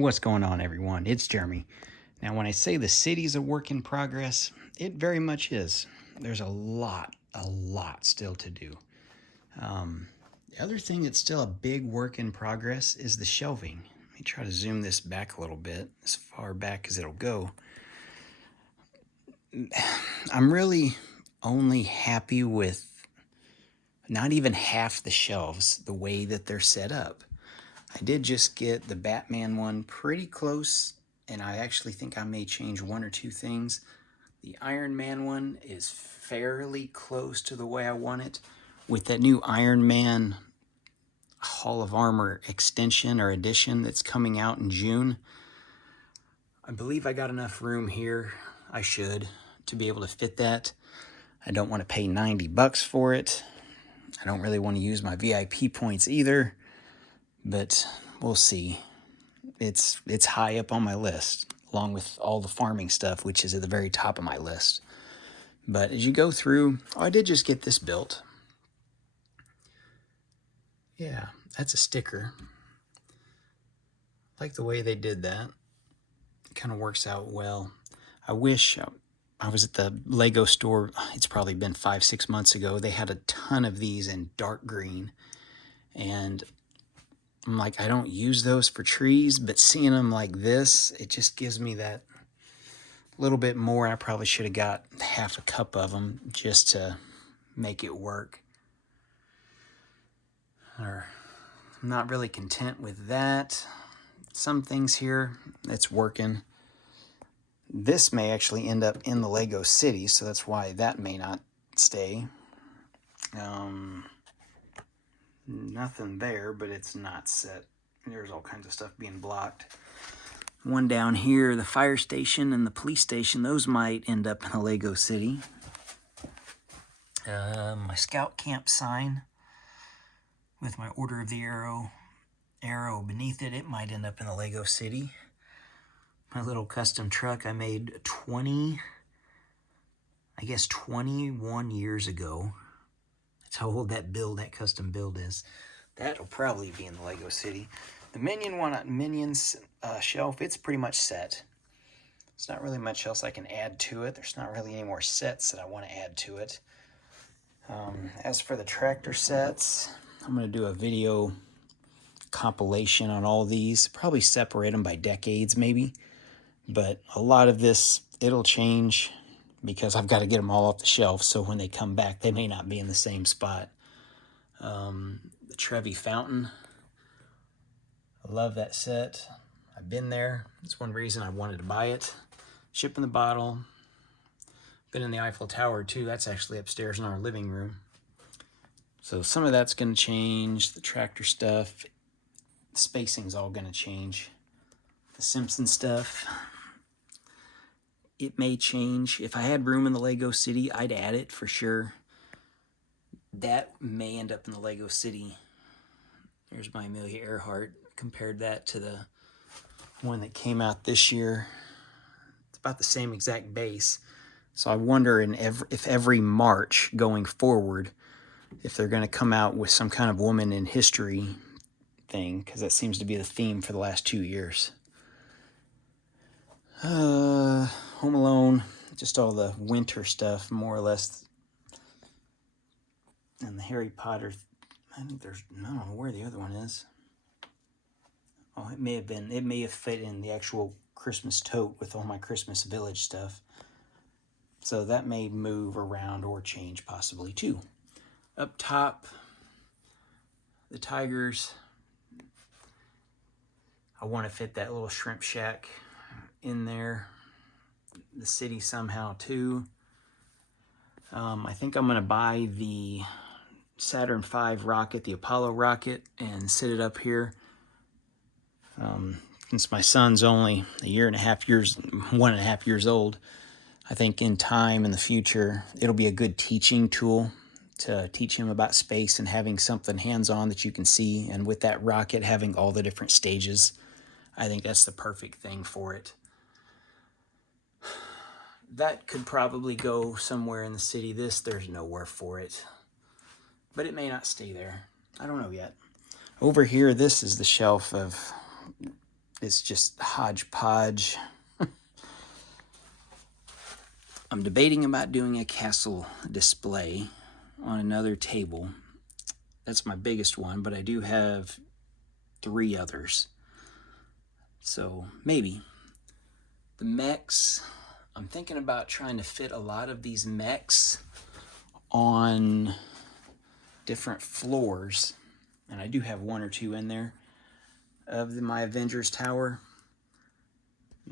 What's going on, everyone? It's Jeremy. Now, when I say the city's a work in progress, it very much is. There's a lot still to do. The other thing that's still a big work in progress is the shelving. Let me try to zoom this back a little bit, as far back as it'll go. I'm really only happy with not even half the shelves the way that they're set up. I did just get the Batman one pretty close, and I actually think I may change one or two things. The Iron Man one is fairly close to the way I want it. With that new Iron Man Hall of Armor extension or edition that's coming out in June, I believe I got enough room here, I should, to be able to fit that. I don't want to pay 90 bucks for it. I don't really want to use my VIP points either, but we'll see. It's high up on my list, along with all the farming stuff, which is at the very top of my list. But as you go through, I did just get this built. Yeah, that's a sticker. I like the way they did that. It kind of works out well. I wish I was at the Lego store. It's probably been 5-6 months ago. They had a ton of these in dark green, and I'm like, I don't use those for trees, but seeing them like this, it just gives me that little bit more. I probably should have got half a cup of them just to make it work. I'm not really content with that. Some things here, it's working. This may actually end up in the Lego City, so that's why that may not stay. Nothing there, but it's not set. There's all kinds of stuff being blocked. One down here, the fire station and the police station, those might end up in a Lego City. My scout camp sign with my Order of the arrow beneath it, it might end up in the Lego City. My little custom truck I made 21 years ago. That's how old that custom build is. That'll probably be in the Lego City. The Minions shelf, it's pretty much set. There's not really much else I can add to it. There's not really any more sets that I want to add to it. As for the tractor sets, I'm going to do a video compilation on all these. Probably separate them by decades maybe. But a lot of this, it'll change because I've got to get them all off the shelf, so when they come back, they may not be in the same spot. The Trevi Fountain, I love that set. I've been there. That's one reason I wanted to buy it. Ship in the bottle. Been in the Eiffel Tower too. That's actually upstairs in our living room. So some of that's going to change. The tractor stuff, the spacing's all going to change. The Simpson stuff, it may change. If I had room in the Lego City, I'd add it for sure. That may end up in the Lego City. There's my Amelia Earhart. Compared that to the one that came out this year. It's about the same exact base. So I wonder if every March going forward, if they're going to come out with some kind of woman in history thing, because that seems to be the theme for the last 2 years. Home Alone, just all the winter stuff, more or less. And the Harry Potter, I don't know where the other one is. Oh, it may have fit in the actual Christmas tote with all my Christmas Village stuff. So that may move around or change possibly too. Up top, the Tigers. I want to fit that little shrimp shack in there. The city somehow too. I think I'm going to buy the Saturn V rocket, the Apollo rocket, and sit it up here. Since my son's only 1.5 years old, I think in time in the future, it'll be a good teaching tool to teach him about space and having something hands-on that you can see. And with that rocket having all the different stages, I think that's the perfect thing for it. That could probably go somewhere in the city. There's nowhere for it. But it may not stay there. I don't know yet. Over here, this is the shelf of It's just hodgepodge. I'm debating about doing a castle display on another table. That's my biggest one, but I do have 3 others. So maybe. The mechs, I'm thinking about trying to fit a lot of these mechs on different floors. And I do have 1 or 2 in there of my Avengers Tower.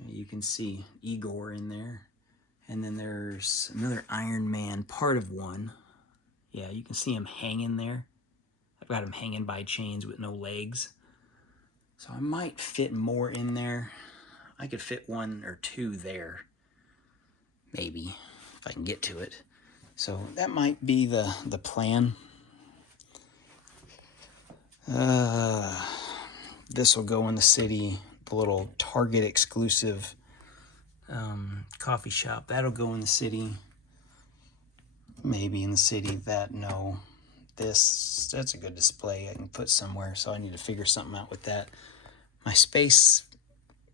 You can see Igor in there. And then there's another Iron Man, part of one. Yeah, you can see him hanging there. I've got him hanging by chains with no legs. So I might fit more in there. I could fit 1 or 2 there. Maybe, if I can get to it. So that might be the plan. This will go in the city, the little Target exclusive coffee shop. That'll go in the city. Maybe in the city. That, no. That's a good display I can put somewhere, so I need to figure something out with that. My space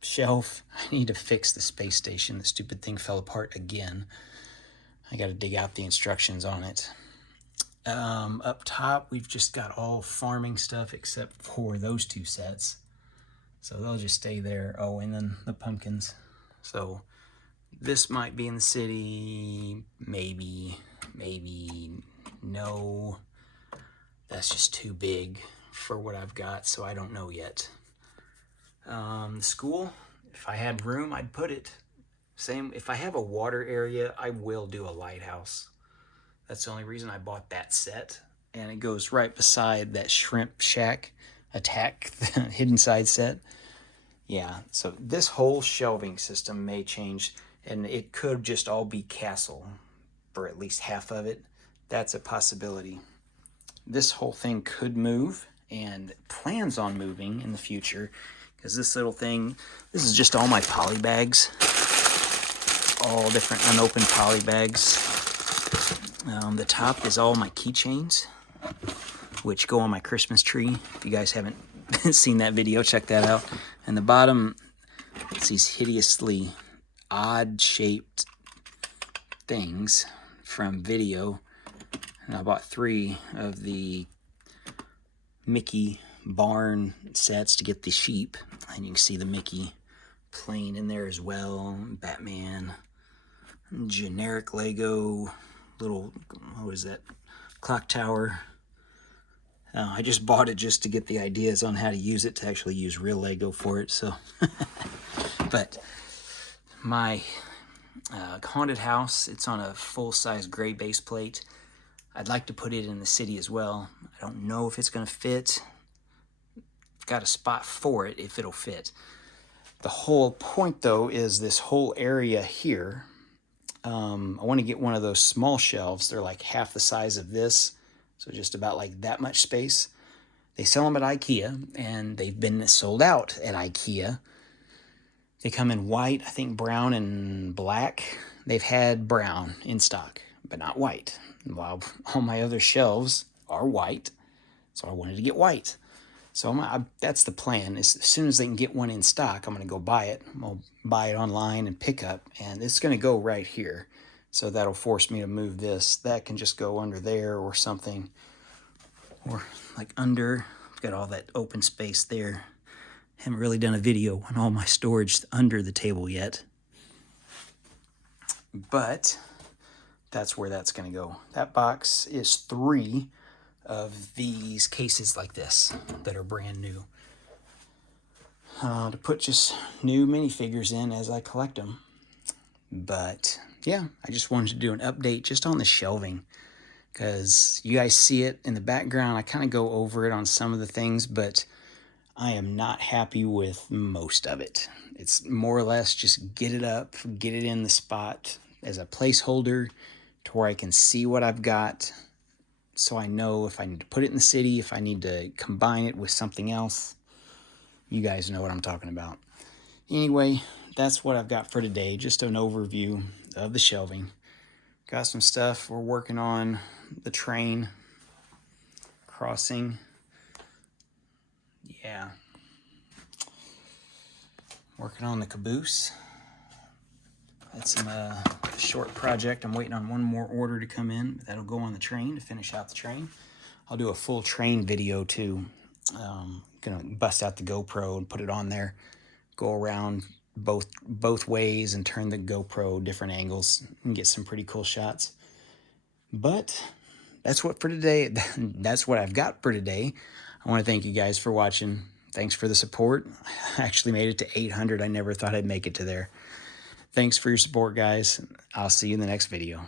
shelf, I need to fix the space station. The stupid thing fell apart again. I got to dig out the instructions on it. Up top, we've just got all farming stuff except for those 2 sets. So they'll just stay there. Oh, and then the pumpkins. So this might be in the city. Maybe, no. That's just too big for what I've got, so I don't know yet. The school, if I had room, I'd put it. Same, if I have a water area, I will do a lighthouse. That's the only reason I bought that set. And it goes right beside that Shrimp Shack Attack Hidden Side set. Yeah, so this whole shelving system may change, and it could just all be castle for at least half of it. That's a possibility. This whole thing could move, and plans on moving in the future, because this little thing, this is just all my poly bags. All different unopened poly bags. The top is all my keychains, which go on my Christmas tree. If you guys haven't seen that video, check that out. And the bottom, it's these hideously odd-shaped things from video. And I bought 3 of the Mickey barn sets to get the sheep. And you can see the Mickey plane in there as well. Batman. Generic Lego. Little, what is that? Clock tower. I just bought it just to get the ideas on how to use it, to actually use real Lego for it. So, but my haunted house, it's on a full-size gray base plate. I'd like to put it in the city as well. I don't know if it's going to fit. I've got a spot for it if it'll fit. The whole point, though, is this whole area here. I want to get one of those small shelves. They're like half the size of this, so just about like that much space. They sell them at IKEA, and they've been sold out at IKEA. They come in white, I think brown and black. They've had brown in stock, but not white. While all my other shelves are white, so I wanted to get white. So that's the plan. As soon as they can get one in stock, I'm going to go buy it. I'll buy it online and pick up, and it's going to go right here. So that'll force me to move this. That can just go under there or something, or like under. I've got all that open space there. Haven't really done a video on all my storage under the table yet, but that's where that's going to go. That box is 3 of these cases like this that are brand new, to put just new minifigures in as I collect them. But yeah, I just wanted to do an update just on the shelving, because you guys see it in the background. I kind of go over it on some of the things, but I am not happy with most of it. It's more or less just get it up, get it in the spot as a placeholder to where I can see what I've got, so I know if I need to put it in the city, if I need to combine it with something else. You guys know what I'm talking about. Anyway, that's what I've got for today. Just an overview of the shelving. Got some stuff. We're working on the train crossing. Yeah. Working on the caboose. That's a short project. I'm waiting on one more order to come in. That'll go on the train to finish out the train. I'll do a full train video too. Gonna bust out the GoPro and put it on there. Go around both ways and turn the GoPro different angles and get some pretty cool shots. But that's what for today. That's what I've got for today. I want to thank you guys for watching. Thanks for the support. I actually made it to 800. I never thought I'd make it to there. Thanks for your support, guys. I'll see you in the next video.